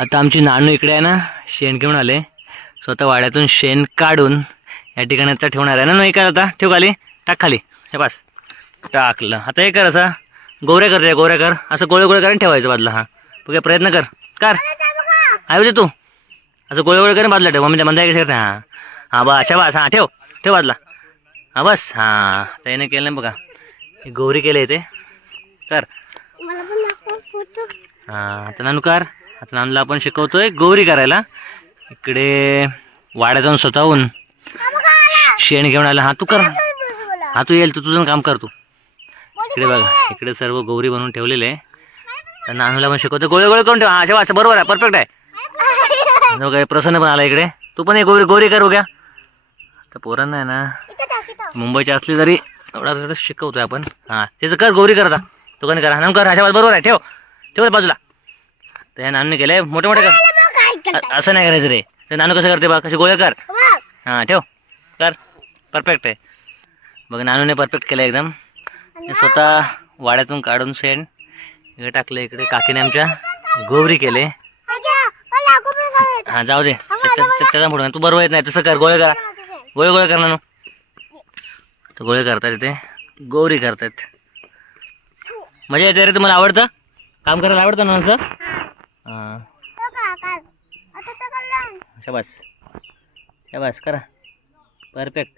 आता आमची नानू इकडे आहे ना, शेण घेऊन आले. स्वतः वाड्यातून शेण काढून या ठिकाणी आता ठेवणार आहे ना. नाही कर, आता ठेव खाली, टाक खाली. हे बस टाकलं. आता हे कर, असं गोऱ्या करते, गोऱ्या कर, असं गोळे गोळे करून ठेवायचं बाजूला. हा बघा, प्रयत्न कर कर आहे दे तू. असं गोळे गोळे करून बाजूला ठेव. मम्मी म्हणता की हां हां बस, अशा बस. हां ठेव ठेव बाजूला. हां बस. हां त्याने केलं नाही बघा, हे गौरी केले ते कर. हां आता नानू कर. आता नानूला आपण शिकवतोय गौरी करायला. इकडे वाड्यात जाऊन स्वतःहून शेण घेऊन आला. हा तू कर, हा तू येईल, तू तुझं काम कर तू. इकडे बघा, इकडे सर्व गौरी बनवून ठेवलेले आहे. तर नानूला पण शिकवतो गोळे गोळे करून ठेव. हा अशा वाच, बरोबर आहे, परफेक्ट आहे. काय प्रसन्न पण आला इकडे. तू पण एक गोरी गोरी कर उद्या. तर पोरांना आहे ना, मुंबईच्या असली तरी एवढा थोडं शिकवतोय आपण. हां त्याचं कर, गौरी करता तू कधी करा. नानू कर, अशा वाच, बरोबर आहे, ठेव ठेव बाजूला. तर या नानूने केलंय मोठे मोठे कर. असं नाही करायचं रे. ते नानू कसं करते बघ, कसे गोळे कर. हां ठेव कर, परफेक्ट आहे बघ. नानूने परफेक्ट केलं एकदम. स्वतः वाड्यातून काढून शेण इकडे टाकले. इकडे काकीने आमच्या गौरी केले. हां जाऊ दे, त्याचा मोठा तू बरोबर येत नाही तसं कर. गोळे करा, गोळे गोळे कर नानू. तर गोळे करतात इथे, गौरी करतात. मजा येते रे. तुम्हाला आवडतं काम करायला, आवडतं ना असं? हां शाबास शाबास करा, परफेक्ट.